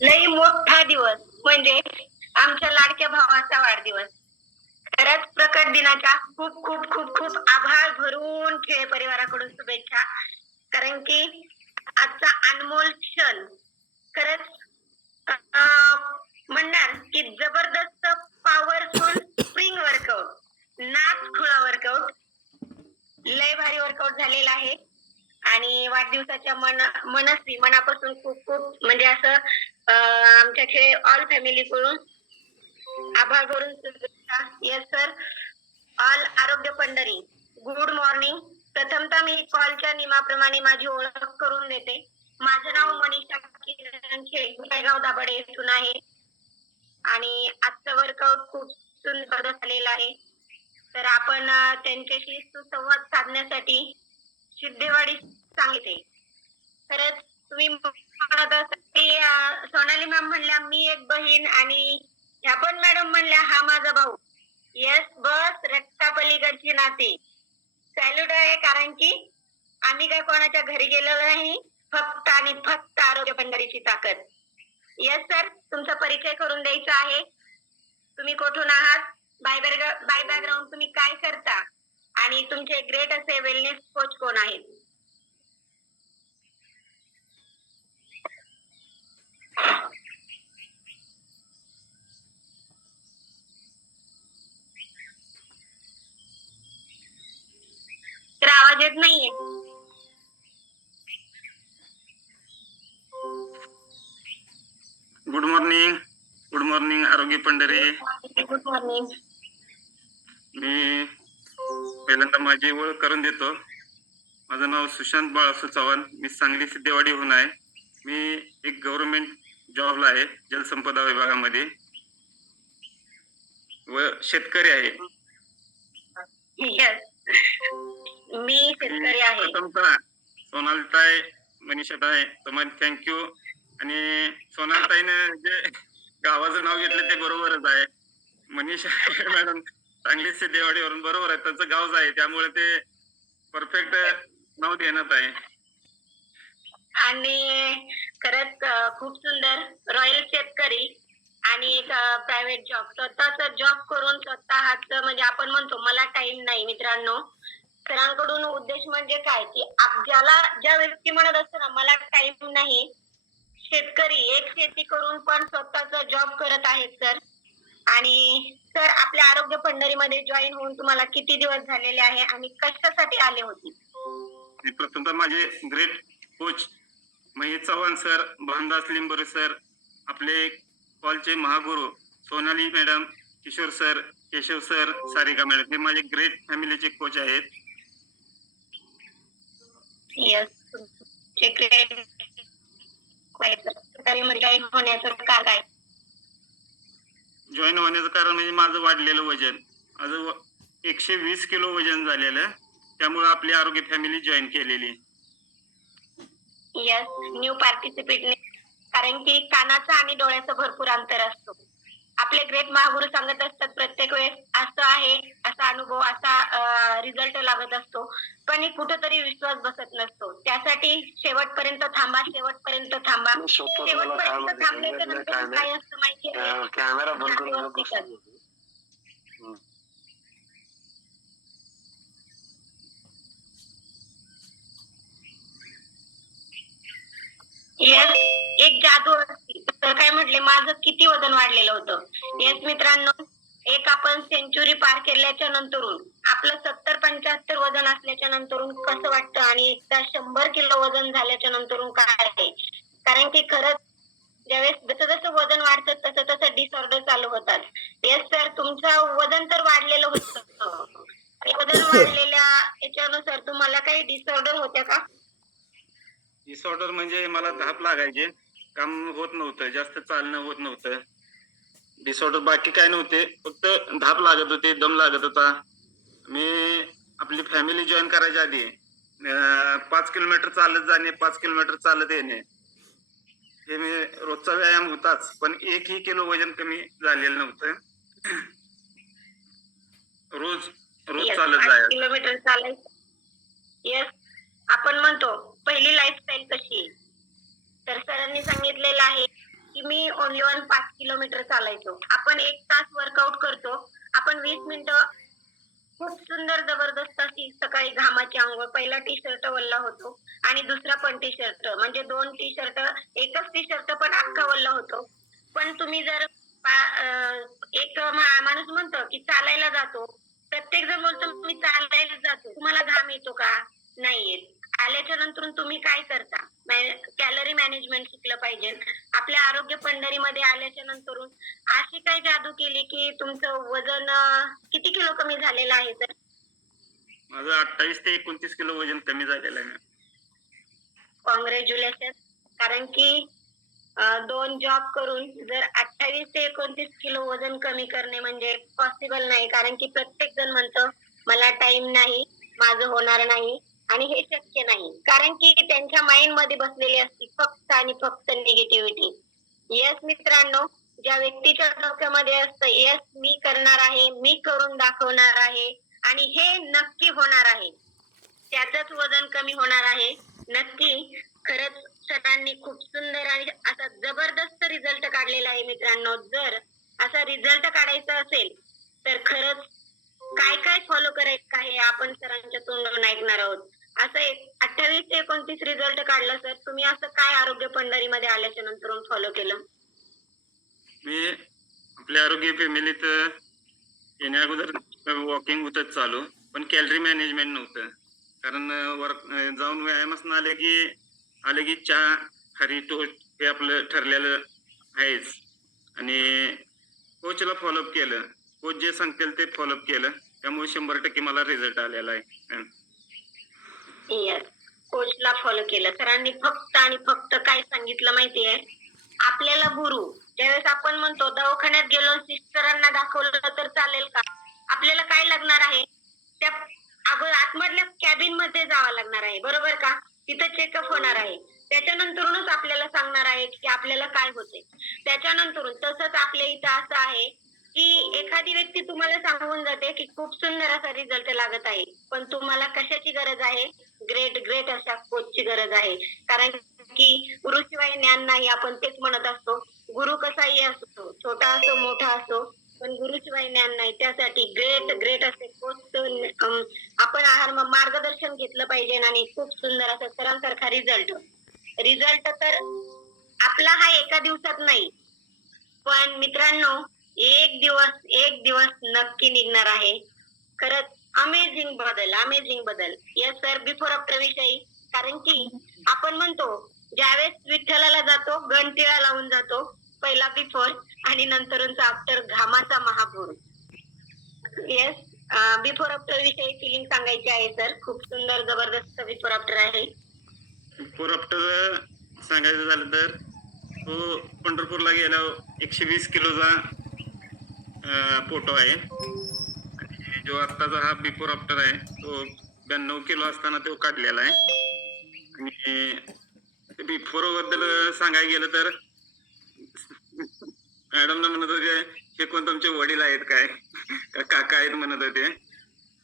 लई मोठा दिवस. म्हणजे आमच्या लाडक्या भावाचा वाढदिवस. खरंच प्रकट दिनाच्या खूप खूप खूप खूप आभार भरून खेळ परिवाराकडून शुभेच्छा. कारण की आजचा अनमोल क्षण खरंच म्हणणार की जबरदस्त पॉवरफुल स्प्रिंग वर्कआउट नाच खुळा वर्कआउट लय भारी वर्कआउट झालेला आहे. आणि वाढदिवसाच्या मन मनस्वी मनापासून खूप खूप म्हणजे असं आमच्या खेळ ऑल फॅमिली कडून आभार करून येस सर ऑल आरोग्य पंढरी गुड मॉर्निंग प्रथमतः मी कॉलच्या नियमाप्रमाणे माझी ओळख करून देते. माझं नाव मनीषा किरण खेळ दाबडे येथून आहे. आणि आजचा वर्कआउट खूप सुंदर झालेलं आहे. तर आपण त्यांच्याशी सुसंवाद साधण्यासाठी सिद्धेवाडी सांगितले खरंच तुम्ही म्हणत ती सोनाली मॅम म्हणल्या मी एक बहीण आणि ह्या पण मॅडम म्हणल्या हा माझा भाऊ. येस बस रक्तापलीकडची नाती. सॅल्यूट आहे कारण की आम्ही काय कोणाच्या घरी गेलेलो नाही फक्त आणि फक्त आरोग्य भंडारीची ताकद. येस सर तुमचा परिचय करून द्यायचा आहे. तुम्ही कुठून आहात? बाय बाय बॅकग्राऊंड तुम्ही काय करता? आणि तुमचे ग्रेट असे वेलनेस कोच कोण आहेत? तर आवाज येत नाहीये. गुड मॉर्निंग गुड मॉर्निंग आरोग्य पंढरे. गुड मॉर्निंग मी पहिल्यांदा माझी ओळख करून देतो. माझं नाव सुशांत बाळासू चव्हाण. मी सांगली सिद्धेवाडीहून आहे. मी एक गव्हर्नमेंट जॉबला आहे जलसंपदा विभागामध्ये. व शेतकरी आहे. येस मी शेतकरी आहे. प्रथमतः सोनालताई मनीषाताई तुम्हाला थँक्यू आणि सोनालताईनं जे गावाचं नाव घेतलं ते बरोबरच आहे. मनीषा मॅडम सांगली सिद्धेवाडीवरून बरोबर आहे. त्यांचं गावच आहे त्यामुळे ते परफेक्ट नाव देण्यात आहे. आणि खरंच खूप सुंदर रॉयल शेतकरी आणि एक प्रायव्हेट जॉब स्वतःचा जॉब करून स्वतःच म्हणजे आपण म्हणतो मला टाइम नाही मित्रांनो. सरांकडून उद्देश म्हणजे काय? की ज्याला ज्या व्यक्ती म्हणत असतो ना मला टाइम नाही शेतकरी एक शेती करून पण स्वतःचा जॉब करत आहेत सर. आणि सर आपल्या आरोग्य पंढरीमध्ये जॉईन होऊन तुम्हाला किती दिवस झालेले आहे आणि कशासाठी आले होते? प्रथमतः माझे great coach Mahesh Chavan sir Bhandas Limbore sir आपले कॉलचे Mahaguru Sonali madam Kishor sir Keshav sir Sarika madam हे माझे ग्रेट फॅमिलीचे कोच आहेत. जॉईन होण्याचं कारण म्हणजे माझं वाढलेलं वजन. व- एकशे वीस किलो वजन झालेलं. त्यामुळे आपली आरोग्य फॅमिली जॉईन केलेली. येस न्यू पार्टिसिपेट कारण की कानाचं आणि डोळ्याचं भरपूर अंतर असतो. आपले ग्रेट महागुरु सांगत असतात प्रत्येक वेळेस असं आहे असा अनुभव असा रिझल्ट लागत असतो. पण कुठंतरी विश्वास बसत नसतो. त्यासाठी शेवटपर्यंत थांबा शेवटपर्यंत थांबा. शेवटपर्यंत थांबल्याच्या नंतर काय असतं माहिती आहे कॅमेरा बंद चांगलं करून असते बसतो. येस एक जादू असते. तर काय म्हटले माझं किती वजन वाढलेलं होतं? येस मित्रांनो एक आपण सेंचुरी पार केल्याच्या नंतरून आपलं सत्तर पंच्याहत्तर वजन असल्याच्या नंतरून कसं वाटतं? आणि एकदा शंभर किलो वजन झाल्याच्या नंतरून काय आहे? कारण की खरंच ज्यावेळेस जसं जसं वजन वाढतं तसं तसं डिसऑर्डर चालू होतात. येस सर तुमचं वजन तर वाढलेलं होतं. वजन वाढलेल्या याच्यानुसार तुम्हाला काही डिसऑर्डर होत्या का? डिसऑर्डर म्हणजे मला धाप लागायचे. काम होत नव्हतं जास्त चालणं होत नव्हतं. डिसऑर्डर बाकी काय नव्हते फक्त धाप लागत होते दम लागत होता. मी आपली फॅमिली जॉईन करायच्या आधी पाच किलोमीटर चालत जाणे पाच किलोमीटर चालत येणे. हे मी रोजचा व्यायाम होताच पण एकही किलो वजन कमी झालेलं नव्हतं. रोज रोज चालत जायचं. किलोमीटर चालायचं. येस आपण म्हणतो पहिली लाईफस्टाईल कशी तर सरांनी सांगितलेलं आहे की मी ओनली वन पाच किलोमीटर चालायचो. आपण एक तास वर्कआउट करतो. आपण वीस मिनिटं खूप सुंदर जबरदस्त अशी सकाळी घामाची आंघोळ पहिला टी शर्ट वल्ला होतो आणि दुसरा पण टी शर्ट म्हणजे दोन टी शर्ट एकच टी शर्ट पण अख्खा वल्ला होतो. पण तुम्ही जर एक माणूस म्हणतो की चालायला जातो प्रत्येक जण बोलतो मी चालायला जातो. तुम्हाला घाम येतो का? नाही येत. आल्याच्यानंतर तुम्ही काय करता? कॅलरी मॅनेजमेंट शिकलं पाहिजे. आपल्या आरोग्य पंढरीमध्ये आल्याच्यानंतर अशी काय जादू केली की तुमचं वजन किती किलो कमी झालेलं आहे तर? माझं अठ्ठावीस ते एकोणतीस किलो वजन कमी झालेलं आहे. कॉंग्रॅच्युलेशन कारण की दोन जॉब करून जर अठ्ठावीस ते एकोणतीस किलो वजन कमी करणे म्हणजे पॉसिबल नाही. कारण की प्रत्येक जण म्हणतं मला टाइम नाही माझं होणार नाही. आणि हे शक्य नाही. कारण की त्यांच्या माइंडमध्ये बसलेली असते फक्त आणि फक्त निगेटिव्हिटी यस मित्रांनो ज्या व्यक्तीच्या डोक्यामध्ये असतं यस मी करणार आहे मी करून दाखवणार आहे आणि हे नक्की होणार आहे. त्याचंच वजन कमी होणार आहे. नक्की खरंच सरांनी खूप सुंदर आणि असा जबरदस्त रिझल्ट काढलेला आहे मित्रांनो. जर असा रिझल्ट काढायचा असेल तर खरंच काय काय फॉलो करायचं आहे आपण सरांच्या तोंडून ऐकणार आहोत. असं एक अठ्ठावीस ते एकोणतीस रिझल्ट काढला सर तुम्ही असं काय आरोग्य पंढरीमध्ये आल्याच्यानंतर फॉलो केलं? मी आपल्या आरोग्य फॅमिलीत येण्या अगोदर वॉकिंग होतच चालू पण कॅलरी मॅनेजमेंट नव्हतं. कारण वर्क जाऊन व्यायामासन आले की आले की चहा खरी टोस्ट हे आपलं ठरलेलं आहेच. आणि कोचला फॉलोअप केलं. कोच जे सांगतील ते फॉलोअप केलं. त्यामुळे शंभर टक्के मला रिझल्ट आलेला आहे येस कोचला फॉलो केलं. सरांनी फक्त आणि फक्त काय सांगितलं माहितीये? आपल्याला गुरु. ज्यावेळेस आपण म्हणतो दवाखान्यात गेलो सिस्टरांना दाखवलं तर चालेल का? आपल्याला काय लागणार आहे? त्या अगोदर आतमधल्या कॅबिनमध्ये जावं लागणार आहे. बरोबर का? तिथं चेकअप होणार आहे. त्याच्यानंतरूनच आपल्याला सांगणार आहे की आपल्याला काय होते त्याच्यानंतरून तसंच आपल्या इथं असं आहे की एखादी व्यक्ती तुम्हाला सांगून जाते की खूप सुंदर असा रिझल्ट लागत आहे. पण तुम्हाला कशाची गरज आहे? ग्रेट ग्रेट अशा कोचची गरज आहे. कारण की गुरुशिवाय ज्ञान नाही आपण तेच म्हणत असतो. गुरु कसाही असतो छोटा असो मोठा असो पण गुरुशिवाय ज्ञान नाही. त्यासाठी ग्रेट ग्रेट असे कोच आपण आहार मार्गदर्शन घेतलं पाहिजे आणि खूप सुंदर असं सरांसारखा रिझल्ट रिझल्ट तर आपला हा एका दिवसात नाही. पण मित्रांनो एक दिवस एक दिवस नक्की निघणार आहे. खरंच अमेझिंग बदल अमेझिंग बदल. येस सर बिफोर आफ्टर विषयी. कारण की आपण म्हणतो ज्यावेळेस विठ्ठलाला जातो घंटिळा लावून जातो पहिला बिफोर आणि नंतरचा आफ्टर घामाचा महापूर येस बिफोर आफ्टर विषयी फिलिंग सांगायची आहे सर खूप सुंदर जबरदस्त बिफोर आफ्टर आहे. फोर आफ्टर सांगायचं झालं तर तो पंढरपूरला गेल्यावर एकशे वीस किलोचा फोटो आहे. जो आत्ताचा हा बिफोर आफ्टर आहे तो ब्याण्णव किलो असताना तो काढलेला आहे. आणि बिफोरबद्दल सांगायला गेलं तर मॅडम म्हणत होते हे कोण तुमचे वडील आहेत काय? का काका आहेत? म्हणत होते.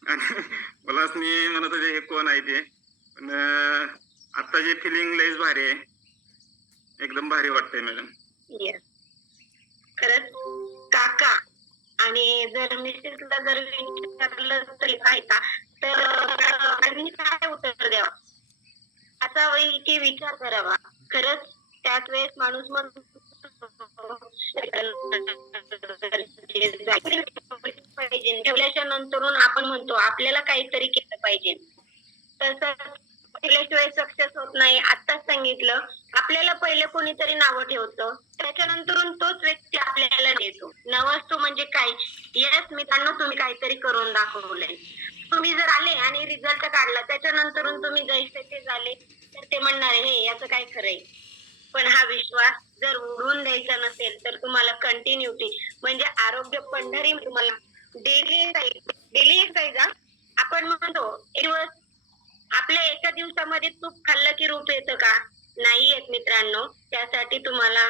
आणि मला मी म्हणत होते हे कोण आहे ते? पण आता जे फिलिंग लईच भारी आहे. एकदम भारी वाटतंय मॅडम खरंच काका. आणि जर मिसेसला जर विचारलं तरी ऐका तर मी काय उत्तर द्यावा? असा वेळी की विचार करावा. खरंच त्याच वेळेस माणूस मग पाहिजे ठेवल्याच्या नंतरून आपण म्हणतो आपल्याला काहीतरी केलं पाहिजे. तसं केल्याशिवाय सक्सेस होत नाही आताच सांगितलं. आपल्याला पहिले कोणीतरी नावं ठेवतं. त्याच्यानंतरून तोच व्यक्ती आपल्याला देतो. नवस्तू म्हणजे काय? येस मित्रांनो तुम्ही काहीतरी करून दाखवलंय. तुम्ही जर आले आणि रिझल्ट काढला त्याच्यानंतरून तुम्ही जैसे ते झाले तर ते म्हणणार हे याचं काय खरंय पण हा विश्वास जर उडवून द्यायचा नसेल तर तुम्हाला कंटिन्युटी म्हणजे आरोग्य पंढरी तुम्हाला डेली डेली एक्सरसाइज आपण म्हणतो एक दिवस आपल्या मध्ये तूप खाल्लं की रूप येतं का? नाही येत मित्रांनो. त्यासाठी तुम्हाला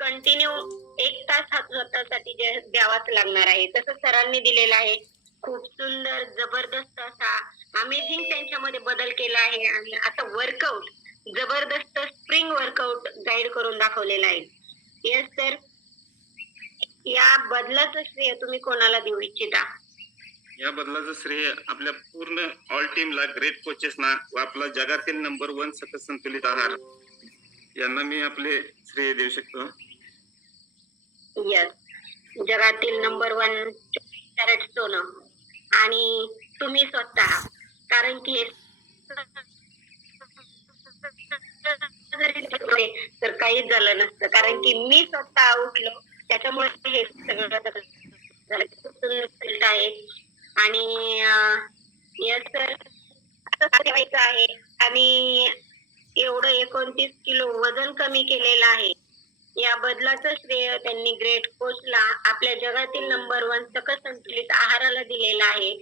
कंटिन्यू एक तास हा स्वतःसाठी द्यावाच लागणार आहे. तसं सरांनी दिलेलं आहे. खूप सुंदर जबरदस्त असा अमेझिंग त्यांच्यामध्ये बदल केला आहे आणि आता वर्कआउट जबरदस्त स्प्रिंग वर्कआउट गाईड करून दाखवलेला आहे. येस सर या बदलाचं श्रेय तुम्ही कोणाला देऊ इच्छिता? या बदलाचं श्रेय आपल्या पूर्ण ऑल टीमला ग्रेट कोचेसना व आपला जगातील नंबर वन सतत संतुलित आहार यांना मी आपले श्रेय देऊ शकतो. यस जगातील नंबर वन कॅरेट सोनं. आणि तुम्ही स्वतः कारण की तर काहीच झालं नसतं. कारण की मी स्वतः उठलो त्याच्यामुळे हे सगळं झालं. आहे आणि यस सर असं ठेवायचं आहे? आणि एवढं एकोणतीस किलो वजन कमी केलेलं आहे. या बदलाचं श्रेय त्यांनी ग्रेट कोचला आपल्या जगातील नंबर वन सकस संतुलित आहाराला दिलेला आहे.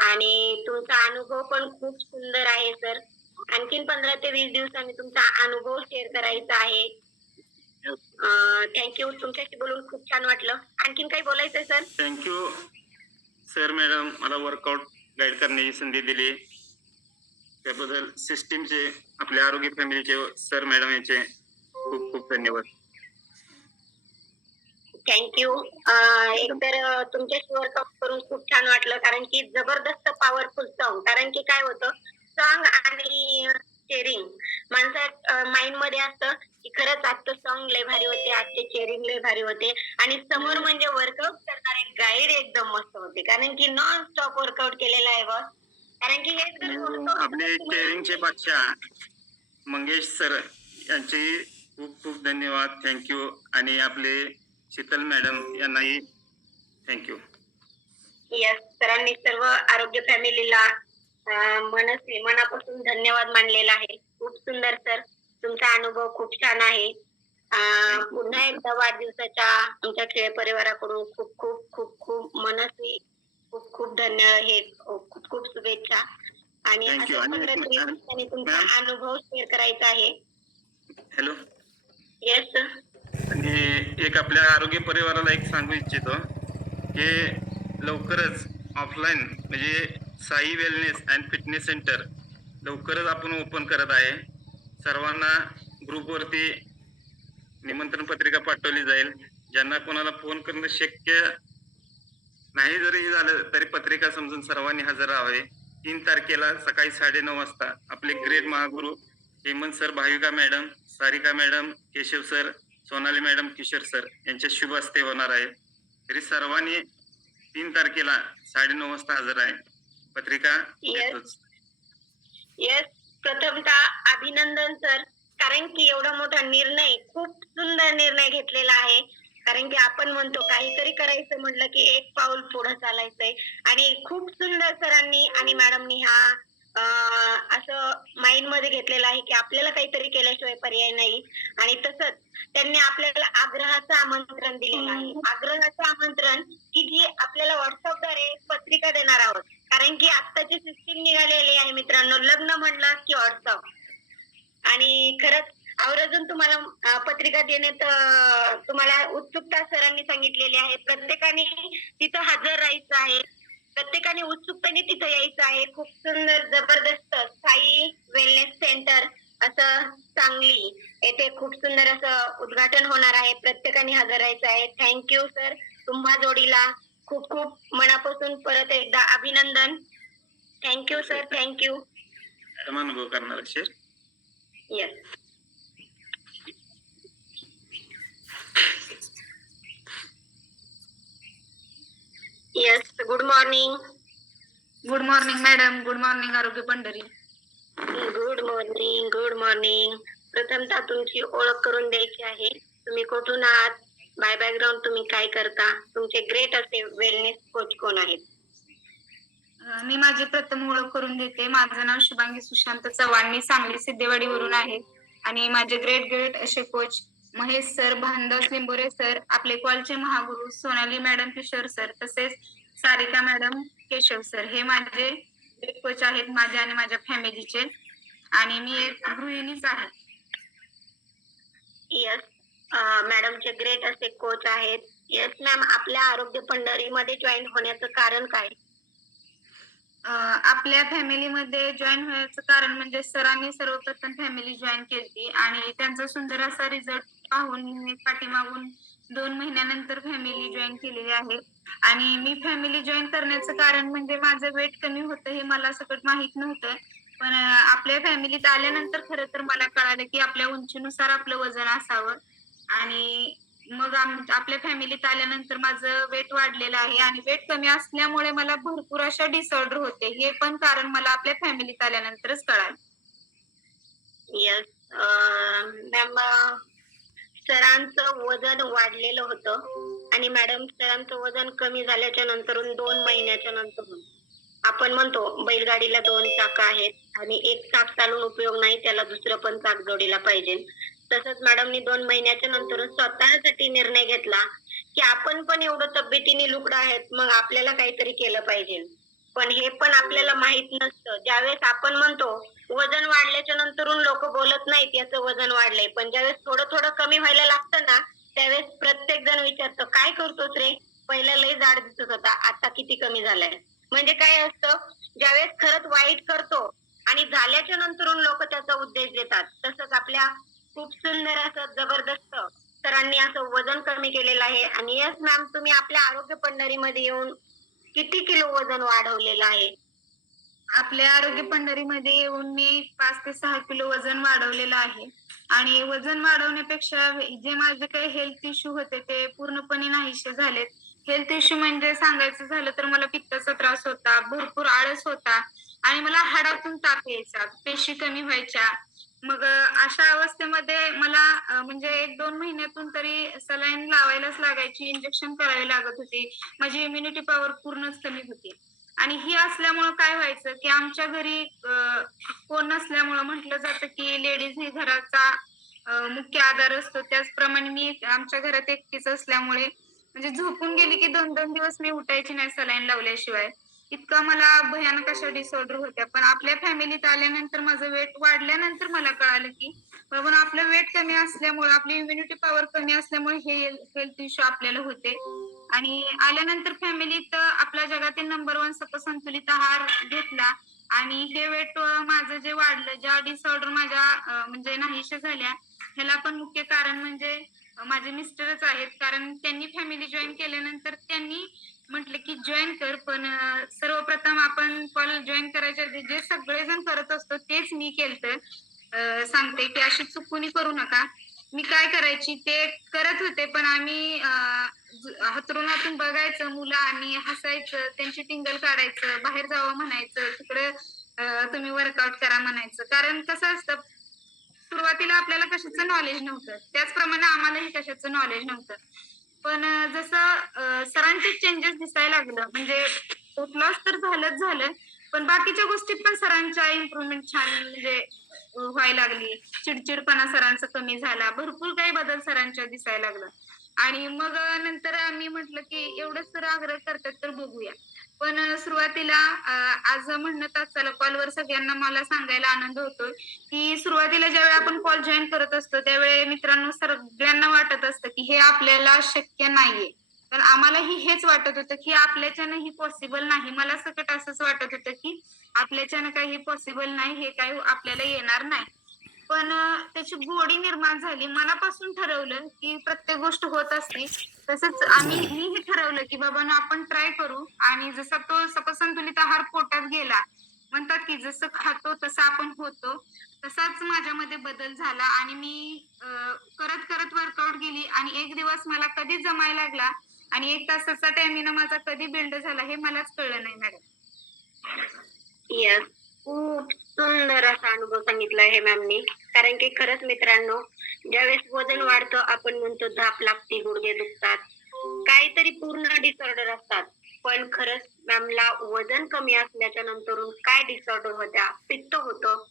आणि तुमचा अनुभव पण खूप सुंदर आहे सर आणखीन पंधरा ते वीस दिवसांनी तुमचा अनुभव शेअर करायचा आहे. थँक्यू तुमच्याशी बोलून खूप छान वाटलं. आणखीन काही बोलायचं sir thank you sir madam मला वर्कआउट गाईड करण्याची संधी दिली. त्याबद्दल सिस्टीमचे आपल्या आरोग्य फॅमिलीचे सर मॅडम यांचे खूप खूप धन्यवाद. थँक्यू एक तर तुमच्याशी वर्कआउट करून खूप छान वाटलं कारण की जबरदस्त पॉवरफुल सॉंग कारण की काय होतं सॉंग आणि चेरिंग माणसा माइंडमध्ये असतं की खरंच आजचं सॉंग लय भारी होते आजचे चेरिंग लय भारी होते. आणि समोर म्हणजे वर्कआउट करणारे गाईड एकदम मस्त होते. कारण की नॉन स्टॉप वर्कआउट केलेला आहे बस कारण की हे जर workout आपले चेअरिंगचे बादशाह मंगेश सर यांचे खूप खूप धन्यवाद. थँक्यू आणि आपले शीतल मॅडम यांनाही थँक्यू यस सरांनी सर्व आरोग्य फॅमिलीला मनस्वी मनापासून धन्यवाद मानलेला आहे. खूप सुंदर सर. तुमचा अनुभव खूप छान आहे. पुन्हा एकदा वाढदिवसाच्या आमच्या खेळ परिवाराकडून खूप खूप खूप खूप मनस्वी खूप खूप धन्य हे खूप खूप शुभेच्छा. आणि तुमचा? अनुभव शेअर करायचा आहे. हॅलो येस सर आणि एक आपल्या आरोग्य परिवाराला एक सांगू इच्छितो की लवकरच ऑफलाईन म्हणजे Sai wellness and fitness centre लवकरच आपण ओपन करत आहे. सर्वांना ग्रुपवरती निमंत्रण पत्रिका पाठवली जाईल. ज्यांना कोणाला फोन करणं शक्य नाही जरी झालं तरी पत्रिका समजून सर्वांनी हजर राहावे. तीन तारखेला सकाळी साडेनऊ वाजता आपले great Mahaguru Hemant sir Bhavika madam Sarika madam Keshav sir Sonali madam Kishor sir यांच्या शुभ हस्ते होणार आहे. तरी सर्वांनी तीन तारखेला साडेनऊ वाजता हजर आहे. पत्रिका. देतोच. येस प्रथमतः अभिनंदन सर कारण की एवढा मोठा निर्णय खूप सुंदर निर्णय घेतलेला आहे. कारण की आपण म्हणतो काहीतरी करायचं म्हटलं की एक पाऊल पुढे चालायचंय. आणि खूप सुंदर सरांनी आणि मॅडमनी हा अं, असं माइंडमध्ये घेतलेला आहे की आपल्याला काहीतरी केल्याशिवाय पर्याय नाही. आणि तसंच त्यांनी आपल्याला आग्रहाचं आमंत्रण दिलेलं आहे. आग्रहाचं आमंत्रण की जी आपल्याला व्हॉट्सअपद्वारे पत्रिका देणार आहोत. कारण की आत्ताची सिस्टीम निघालेली आहे मित्रांनो. लग्न म्हणलं की व्हॉट्सअप आणि खरंच आवर्जून तुम्हाला पत्रिका देण्यात तुम्हाला उत्सुकता सरांनी सांगितलेली आहे. प्रत्येकाने तिथं हजर राहायचं आहे. प्रत्येकाने उत्सुकतेने तिथं यायचं आहे. खूप सुंदर जबरदस्त साई वेलनेस सेंटर असं सांगली. येथे खूप सुंदर असं उद्घाटन होणार आहे. प्रत्येकाने हजर राहायचं आहे. थँक्यू सर तुम्हा जोडीला खूप खूप मनापासून परत एकदा अभिनंदन. थँक्यू सर थँक्यू अनुभव करणार share yes yes good morning good morning madam good morning Arogya Pandhari good morning good morning प्रथमतः तुमची ओळख करून द्यायची आहे. तुम्ही कुठून आहात? बाय बॅकग्राऊंड तुम्ही काय करता? तुमचे ग्रेट असे वेलनेस कोच कोण आहेत? मी माझी प्रथम ओळख करून देते. माझं नाव शुभांगी सुशांत चव्हाण. मी सांगली सिद्धेवाडीवरून आहे. आणि माझे ग्रेट ग्रेट असे coach Mahesh sir Bhandas Limbore sir आपले कॉलचे महागुरु सोनाली मॅडम किशोर सर तसेच सारिका मॅडम केशव सर हे माझे ग्रेट कोच आहेत माझ्या आणि माझ्या फॅमिलीचे आणि मी एक गृहिणीच आहे. येस मॅडमचे ग्रेट असे कोच आहेत. येस मॅम आपल्या आरोग्य पंढरीमध्ये जॉईन होण्याचं कारण काय? आपल्या फॅमिलीमध्ये जॉईन होण्याचं कारण म्हणजे सरांनी सर्वप्रथम फॅमिली जॉईन केली आणि त्यांचा सुंदर असा रिझल्ट पाहून मी पाठीमागून दोन महिन्यानंतर फॅमिली जॉईन केलेली आहे. आणि मी फॅमिली जॉईन करण्याचं कारण म्हणजे माझं वेट कमी होतं हे मला सकट माहीत नव्हतं. पण आपल्या फॅमिलीत आल्यानंतर खरं तर मला कळालं की आपल्या उंचीनुसार आपलं वजन असावं. आणि मग आपल्या फॅमिलीत आल्यानंतर माझं वेट वाढलेलं आहे आणि वेट कमी असल्यामुळे मला भरपूर अशा डिसऑर्डर होते. हे पण कारण मला आपल्या फॅमिलीत आल्यानंतरच कळालं. येस मॅम सरांचं वजन वाढलेलं होतं आणि मॅडम सरांचं वजन कमी झाल्याच्या नंतरून दोन महिन्याच्या नंतर आपण म्हणतो बैलगाडीला दोन चाक आहेत आणि एक चाक चालून उपयोग नाही त्याला दुसरं पण चाक जोडीला पाहिजे. तसंच मॅडमनी दोन महिन्याच्या नंतर स्वतःसाठी निर्णय घेतला की आपण पण एवढं तब्येतीने लुकडं आहेत मग आपल्याला काहीतरी केलं पाहिजे. पण हे पण आपल्याला माहीत नसतं. ज्यावेळेस आपण म्हणतो वजन वाढल्याच्या नंतरून लोक बोलत नाहीत याचं वजन वाढलंय. पण ज्यावेळेस थोडं थोडं कमी व्हायला लागतं ना त्यावेळेस प्रत्येक जण विचारतो काय करतोस रे? पहिला लय जाड दिसत होता आता किती कमी झालाय म्हणजे काय असतं ज्यावेळेस खरंच वाईट करतो आणि झाल्याच्या नंतरून लोक त्याचा उद्देश देतात. तसंच आपल्या खूप सुंदर असं जबरदस्त सरांनी असं वजन कमी केलेलं आहे. आणि यस मॅम तुम्ही आपल्या आरोग्य पंढरीमध्ये येऊन किती किलो वजन वाढवलेलं आहे? आपल्या आरोग्य पंढरीमध्ये येऊन मी पाच ते सहा किलो वजन वाढवलेलं आहे. आणि वजन वाढवण्यापेक्षा जे माझे काही हेल्थ इश्यू होते ते पूर्णपणे नाहीसे झालेत. हेल्थ इश्यू म्हणजे सांगायचं झालं तर मला पित्ताचा त्रास होता भरपूर आळस होता आणि मला हाडातून ताप यायचा पेशी कमी व्हायच्या. मग अशा अवस्थेमध्ये मला म्हणजे एक दोन महिन्यातून तरी सलाईन लावायलाच लागायची इंजेक्शन करावी लागत होती. माझी इम्युनिटी पॉवर पूर्णच कमी होती. आणि ही असल्यामुळं काय व्हायचं की आमच्या घरी कोण नसल्यामुळं म्हटलं जातं की लेडीज ही घराचा मुख्य आधार असतो. त्याचप्रमाणे मी आमच्या घरात एकटीच असल्यामुळे म्हणजे झोपून गेली की दोन दोन दिवस मी उठायची नाही सलाईन लावल्याशिवाय. इतका मला भयानक अशा डिसऑर्डर होत्या. पण आपल्या फॅमिलीत आल्यानंतर माझं वेट वाढल्यानंतर मला कळालं की बाबा आपलं वेट कमी असल्यामुळे आपली इम्युनिटी पॉवर कमी असल्यामुळे हे हेल्थ इश्यू आपल्याला होते. आणि आल्यानंतर फॅमिलीत आपल्या जगातील नंबर वन संतुलित आहार घेतला. आणि हे वेट माझं जे वाढलं ज्या डिसऑर्डर माझ्या म्हणजे नाहीशा झाल्या ह्याला पण मुख्य कारण म्हणजे माझे मिस्टरच आहेत कारण त्यांनी फॅमिली जॉईन केल्यानंतर त्यांनी म्हटलं की जॉईन कर पण सर्वप्रथम आपण कॉल जॉईन करायच्या आधी जे सगळेजण करत असतो तेच मी केलं सांगते की अशी चूक कुणी करू नका. मी काय करायची ते करत होते पण आम्ही हतरुणातून बघायचं मुलं आणि हसायचं त्यांची टिंगल काढायचं बाहेर जावं म्हणायचं तिकडे तुम्ही वर्कआउट करा म्हणायचं. कारण कसं असतं सुरुवातीला आपल्याला कशाचं नॉलेज नव्हतं. त्याचप्रमाणे आम्हालाही कशाचं नॉलेज नव्हतं. पण जसं सरांचे चेंजेस दिसायला लागलं म्हणजे लॉस तर झालंच झालं पण बाकीच्या गोष्टीत पण सरांच्या इम्प्रुव्हमेंट छान म्हणजे व्हायला लागली. चिडचिडपणा सरांचा कमी झाला भरपूर काही बदल सरांच्या दिसायला लागला. आणि मग नंतर आम्ही म्हटलं की एवढंच सर आग्रह करतात तर बघूया. पण सुरुवातीला आज म्हणत असताना कॉलवर सगळ्यांना मला सांगायला आनंद होतो की सुरुवातीला ज्यावेळी आपण कॉल जॉईन करत असतो त्यावेळी मित्रांनो सगळ्यांना वाटत असतं की हे आपल्याला शक्य नाहीये. तर आम्हालाही हेच वाटत होतं की आपल्याच्यानं ही पॉसिबल नाही. मला सकट असंच वाटत होतं की आपल्याच्यानं काही पॉसिबल नाही हे काही आपल्याला येणार नाही. पण त्याची गोडी निर्माण झाली. मनापासून ठरवलं की प्रत्येक गोष्ट होत असते. तसंच आम्ही मीही ठरवलं की बाबा आपण ट्राय करू. आणि जसा तो सपसंतुलित आहार पोटात गेला म्हणतात की जसं खातो तसं आपण होतो. तसाच माझ्यामध्ये बदल झाला. आणि मी करत करत वर्कआउट गेली. आणि एक दिवस मला कधी जमायला लागला आणि एक तासाचा टायमिंग माझा कधी बिल्ड झाला हे मलाच कळलं नाही मॅडम. सुंदर असा अनुभव सांगितला आहे मॅमनी कारण की खरंच मित्रांनो ज्यावेळेस वजन वाढतं आपण म्हणतो धाप लागते गुडघे दुखतात. काहीतरी पूर्ण डिसऑर्डर असतात. पण खरंच मॅमला वजन कमी असल्याच्या नंतरून काय डिसऑर्डर होत्या? पित्त होतं.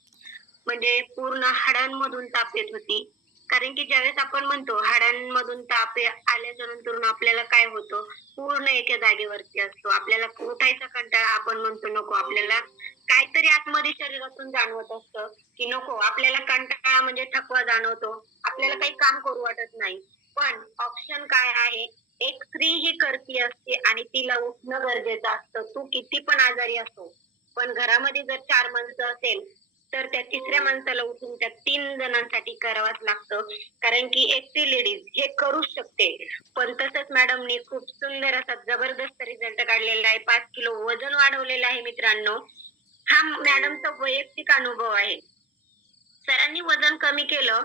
म्हणजे पूर्ण हाडांमधून ताप येत होती. कारण की ज्यावेळेस आपण म्हणतो हाडांमधून ताप आल्याच्यानंतर आपल्याला काय होतं? पूर्ण एका जागेवरती असतो. आपल्याला उठायचा कंटाळा आपण म्हणतो नको. आपल्याला काहीतरी आतमध्ये शरीरातून जाणवत असतं की नको आपल्याला कंटाळा म्हणजे थकवा जाणवतो. आपल्याला काही काम करू वाटत नाही. पण ऑप्शन काय आहे? एक स्त्री ही करती असते आणि तिला उठणं गरजेचं असतं. तू किती पण आजारी असो पण घरामध्ये जर चार माणसं असेल तर त्या तिसऱ्या माणसाला उठून त्या तीन जणांसाठी करावंच लागतं. कारण की एकटी लेडीज हे करूच शकते. पण तसंच मॅडमने खूप सुंदर असा जबरदस्त रिझल्ट काढलेला आहे. पाच किलो वजन वाढवलेलं आहे मित्रांनो. हा मॅडमचा वैयक्तिक अनुभव आहे. सरांनी वजन कमी केलं.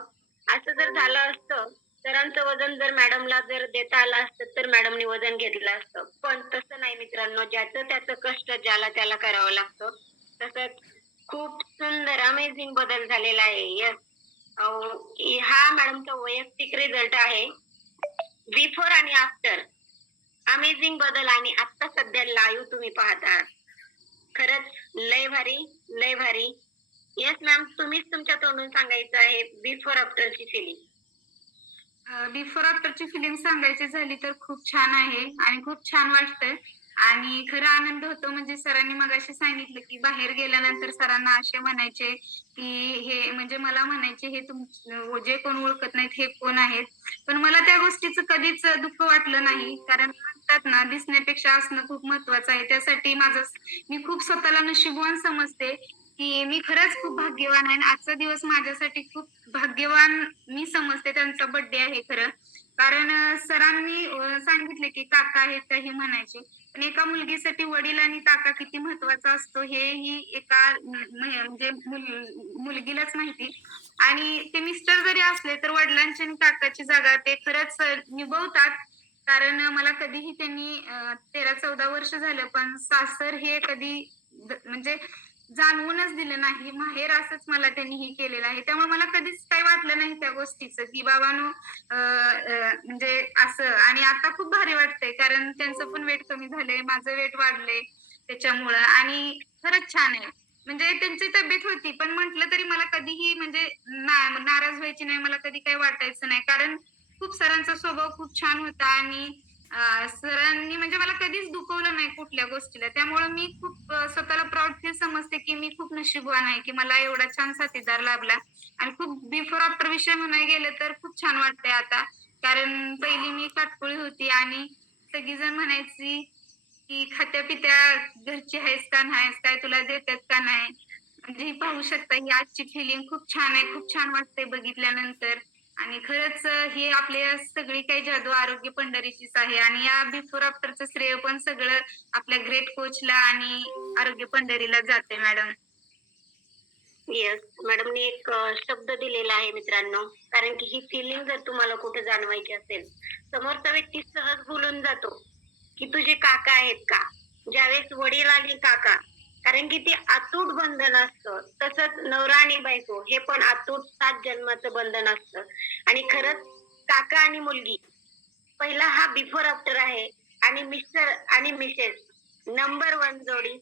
असं जर झालं असतं सरांचं वजन जर मॅडमला जर देता आलं असतं तर मॅडमने वजन घेतलं असतं. पण तसं नाही मित्रांनो ज्याचं त्याचं कष्ट ज्याला त्याला करावं लागतं. तसंच खूप सुंदर अमेझिंग बदल झालेला आहे. यस हा मॅडमचा वैयक्तिक रिझल्ट आहे. बिफोर आणि आफ्टर अमेझिंग बदल आणि आता सध्या लाईव्ह तुम्ही पाहत आहात. खरंच लय भारी लय भारी. येस मॅम तुम्हीच तुमच्या तोंडून सांगायचं आहे बिफोर आफ्टरची फिलिंग बिफोर आफ्टरची फिलिंग सांगायची झाली तर खूप छान आहे आणि खूप छान वाटतंय. आणि खरा आनंद होतो. म्हणजे सरांनी मगाशी सांगितलं की बाहेर गेल्यानंतर सरांना असे म्हणायचे की हे म्हणजे मला म्हणायचे हे तुम जे कोण ओळखत नाहीत हे कोण आहेत? पण मला त्या गोष्टीचं कधीच दुःख वाटलं नाही. कारण म्हणतात ना दिसण्यापेक्षा असणं खूप महत्वाचं आहे. त्यासाठी माझं मी खूप स्वतःला नशीबवान समजते की मी खरंच खूप भाग्यवान आहे. आणि आजचा दिवस माझ्यासाठी खूप भाग्यवान मी समजते. त्यांचा बर्थडे आहे खरं. कारण सरांनी सांगितले की काका आहेत का हे म्हणायचे. पण एका मुलगीसाठी वडील आणि काका किती महत्त्वाचा असतो हे ही एका म्हणजे मुल- मुलगीलाच माहिती. आणि ते मिस्टर जरी असले तर वडिलांची आणि काकाची जागा ते खरंच निभवतात. कारण मला कधीही त्यांनी तेरा चौदा वर्ष झालं पण सासर हे कधी द- म्हणजे जाणवूनच दिलं नाही. माहेर असंच मला त्यांनी हे केलेलं आहे. त्यामुळे मला कधीच काही वाटलं नाही त्या गोष्टीचं की बाबानो म्हणजे असं. आणि आता खूप भारी वाटतंय कारण त्यांचं पण वेट कमी झालंय माझं वेट वाढलंय त्याच्यामुळं. आणि खरंच छान आहे. म्हणजे त्यांची तब्येत होती पण म्हंटल तरी मला कधीही म्हणजे ना- नाराज व्हायची नाही मला कधी काही वाटायचं नाही. कारण खूप सरांचा स्वभाव खूप छान होता आणि सरांनी म्हणजे मला कधीच दुखवलं नाही कुठल्या गोष्टीला. त्यामुळे मी खूप स्वतःला प्राऊड फील समजते की मी खूप नशीबवान आहे की मला एवढा छान साथीदार लाभला. आणि खूप बिफोर आफ्टर विषय म्हणाय गेलं तर खूप छान वाटतंय आता. कारण पहिली मी काटकोळी होती आणि सगळीजण म्हणायची की खात्या पित्या घरची आहेस का नाहीस काय तुला देतात का नाही? म्हणजे पाहू शकता ही आजची फिलिंग खूप छान आहे खूप छान वाटतंय बघितल्यानंतर. आणि खरंच हे ही आपल्या सगळी काही जादू आरोग्य पंढरीचीच आहे. आणि या बिफोर आफ्टरचं श्रेय पण सगळं आपल्या ग्रेट कोचला आणि आरोग्य पंढरीला जाते मॅडम येस मॅडमने एक शब्द दिलेला आहे मित्रांनो. कारण की ही फिलिंग जर तुम्हाला कुठे जाणवायची असेल समोरचा व्यक्ती सहज बोलून जातो की तुझे काका आहेत का? ज्यावेळेस वडील आणि काका कारण की ते अतूट बंधन असतं. तसंच नवरा आणि बायको हे पण अतूट सात जन्माचं बंधन असतं. आणि खरंच काका आणि मुलगी पहिला हा बिफोर आफ्टर आहे. आणि मिस्टर आणि मिसेस नंबर वन जोडी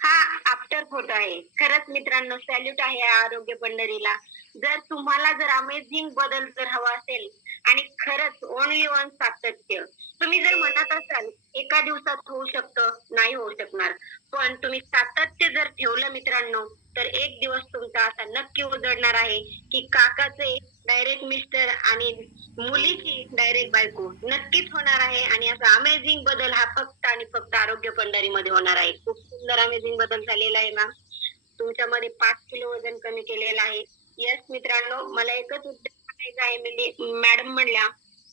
हा आफ्टर फोटो आहे. खरंच मित्रांनो सॅल्यूट आहे या आरोग्य पंढरीला. जर तुम्हाला जर अमेझिंग बदल जर हवा असेल आणि खरंच ओनली वन सातत्य. तुम्ही जर म्हणत असाल एका दिवसात होऊ शकतं नाही होऊ शकणार. पण तुम्ही सातत्य जर ठेवलं मित्रांनो तर एक दिवस तुमचा असा नक्की उजळणार आहे की काकाचे डायरेक्ट मिस्टर आणि मुलीची डायरेक्ट बायको नक्कीच होणार आहे आणि असा अमेझिंग बदल हा फक्त आणि फक्त आरोग्य पंढरीमध्ये होणार आहे. खूप सुंदर अमेझिंग बदल झालेला आहे मॅम तुमच्यामध्ये पाच किलो वजन कमी केलेलं आहे. यस मित्रांनो मला एकच उद्देश सांगायचा आहे. म्हणजे मॅडम म्हणल्या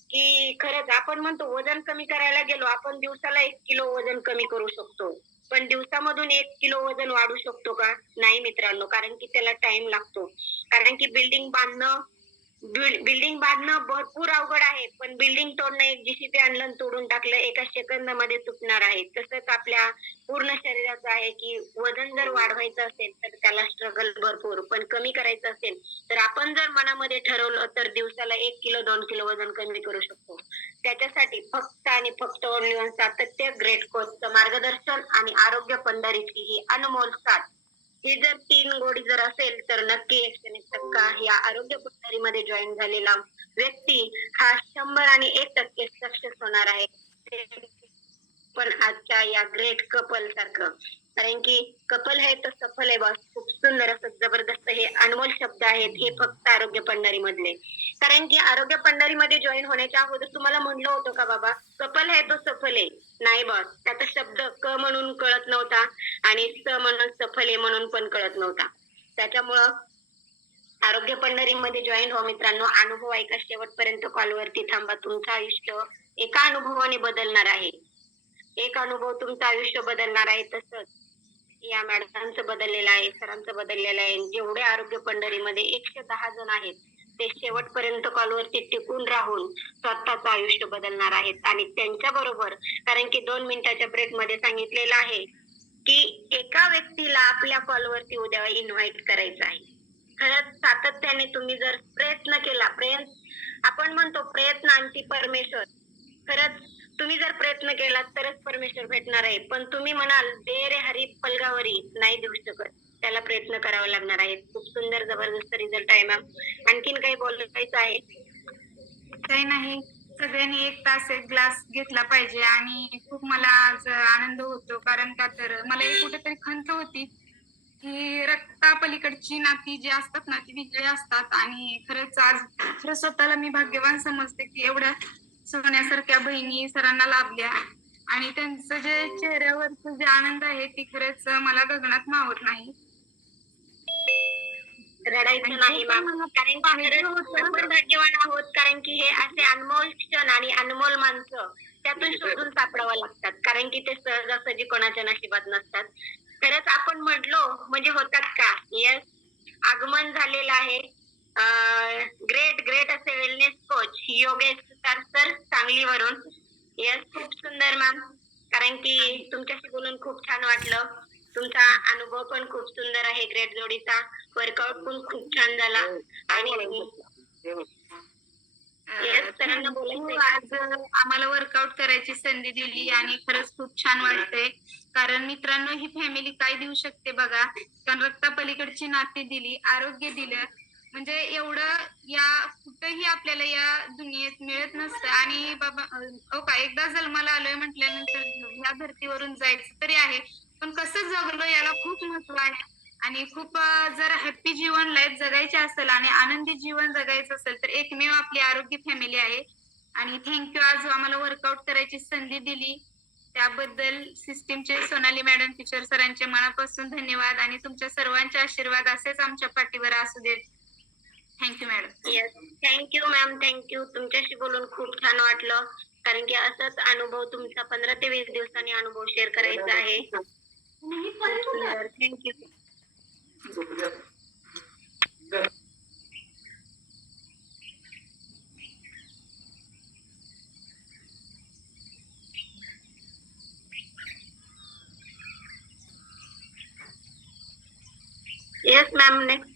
की खरंच आपण म्हणतो वजन कमी करायला गेलो आपण दिवसाला एक किलो वजन कमी करू शकतो. पण दिवसामधून एक किलो वजन वाढू शकतो का? नाही मित्रांनो कारण की त्याला टाइम लागतो. कारण की बिल्डिंग बांधणं बिल्डिंग बांधणं भरपूर अवघड आहे पण बिल्डिंग तोडणं एक जीसीपी आणलं तोडून टाकलं एका सेकंदामध्ये तुटणार आहे. तसंच आपल्या पूर्ण शरीराचं आहे की वजन जर वाढवायचं असेल तर त्याला स्ट्रगल भरपूर. पण कमी करायचं असेल तर आपण जर मनामध्ये ठरवलं तर दिवसाला एक किलो दोन किलो वजन कमी करू शकतो. त्याच्यासाठी फक्त आणि फक्त ओनली वन सातत्य ग्रेट कोचचं मार्गदर्शन आणि आरोग्य पंढरीची ही अनमोल साथ. ही जर तीन गोडी जर असेल तर नक्की एकशे एक टक्का या आरोग्य पंढरीमध्ये जॉईन झालेला व्यक्ती हा शंभर आणि एक टक्के सक्सेस होणार आहे. पण आजच्या या ग्रेट कपल सारखं. कारण की कपल आहे तर सफल आहे बॉस खूप सुंदर असं जबरदस्त हे अनमोल शब्द आहेत. हे फक्त आरोग्य पंढरी मधले कारण की आरोग्य पंढरी मध्ये जॉईन होण्याच्या अगोदर तुम्हाला म्हणलं होतं का बाबा कपल आहे तो सफल आहे. नाही बघ. त्याचा शब्द क म्हणून कळत नव्हता आणि स म्हणून सफल आहे म्हणून पण कळत नव्हता. त्याच्यामुळं आरोग्य पंढरीमध्ये जॉईन हो मित्रांनो. अनुभव ऐका शेवटपर्यंत कॉलवरती थांबा. तुमचं आयुष्य एका अनुभवाने बदलणार आहे. एक अनुभव तुमचं आयुष्य बदलणार आहे तसंच. या मॅडमचं बदललेलं आहे सरांचं बदललेलं आहे. जेवढे आरोग्य पंढरीमध्ये एकशे दहा जण आहेत ते शेवटपर्यंत कॉलवरती टिकून राहून स्वतःच आयुष्य बदलणार आहेत. आणि त्यांच्या बरोबर कारण की दोन मिनिटाच्या ब्रेकमध्ये सांगितलेलं आहे की एका व्यक्तीला आपल्या कॉलवरती उद्या इन्व्हाइट करायचं आहे. खरंच सातत्याने तुम्ही जर प्रयत्न केला प्रयत्न आपण म्हणतो प्रयत्न आणखी परमेश्वर. खरंच तुम्ही जर प्रयत्न केला तरच परमेश्वर भेटणार आहे. पण तुम्ही म्हणाल दे रे हरी पलगावरी नाही देऊ शकत. त्याला प्रयत्न करावा लागणार आहे. खूप सुंदर जबरदस्त रिझल्ट आहे मॅम आणखीन काही बोलायचं आहे? काही नाही. सगळ्यांनी एक तास एक ग्लास घेतला पाहिजे आणि खूप मला आज आनंद होतो. कारण का तर मला एक कुठेतरी खंत होती की रक्तापलीकडची नाती जी असतात ना ती वेगळी असतात. आणि खरंच आज खरं स्वतःला मी भाग्यवान समजते की एवढ्या सोन्यासारख्या बहिणी सरांना लाभल्या. आणि त्यांचं जे चेहऱ्यावरचं जे आनंद आहे ती खरंच मला गगनात मावत नाही. रडायचं नाही मॅम. कारण आपण भाग्यवान आहोत कारण की हे असे अनमोल क्षण आणि अनमोल माणसं त्यातून शोधून सापडावं लागतात. कारण की ते सहजासहजी कोणाच्या नशिबात नसतात. खरंच आपण म्हटलो म्हणजे होतात का? यस आगमन झालेलं आहे. ग्रेट ग्रेट असे wellness coach Yogesh sir sir सांगलीवरून. Yes खूप सुंदर मॅम कारण की तुमच्याशी बोलून खूप छान वाटलं. तुमचा अनुभव पण खूप सुंदर आहे ग्रेट जोडीचा. वर्कआउट पण खूप छान झाला. आणि सरांना बोलायचंय. हो, का? आज आम्हाला वर्कआउट करायची संधी दिली आणि खरंच खूप छान वाटतंय. कारण मित्रांनो ही फॅमिली काय देऊ शकते बघा. कारण रक्तापलीकडची नाती दिली आरोग्य दिलं. म्हणजे एवढं या कुठंही आपल्याला या दुनियेत मिळत नसतं. आणि बाबा हो का एकदा जन्माला आलोय म्हटल्यानंतर या धर्तीवरून जायचं तरी आहे. पण कसं महत्त्व आहे. आणि खूप जर हॅप्पी जीवन लाईफ जगायचे असेल आणि आनंदी जीवन जगायचं असेल तर एकमेव आपली आरोग्य फॅमिली आहे. आणि थँक्यू आज आम्हाला वर्कआउट करायची संधी दिली. त्याबद्दल सिस्टीमचे सोनाली मॅडम टीचर सरांचे मनापासून धन्यवाद. आणि तुमच्या सर्वांचे आशीर्वाद असेच आमच्या पाठीवर असू देत. Thank you madam yes thank you ma'am thank you तुमच्याशी बोलून खूप छान वाटलं. कारण की असाच अनुभव तुमचा पंधरा ते वीस दिवसांनी अनुभव शेअर करायचा आहे. Thank you yes ma'am next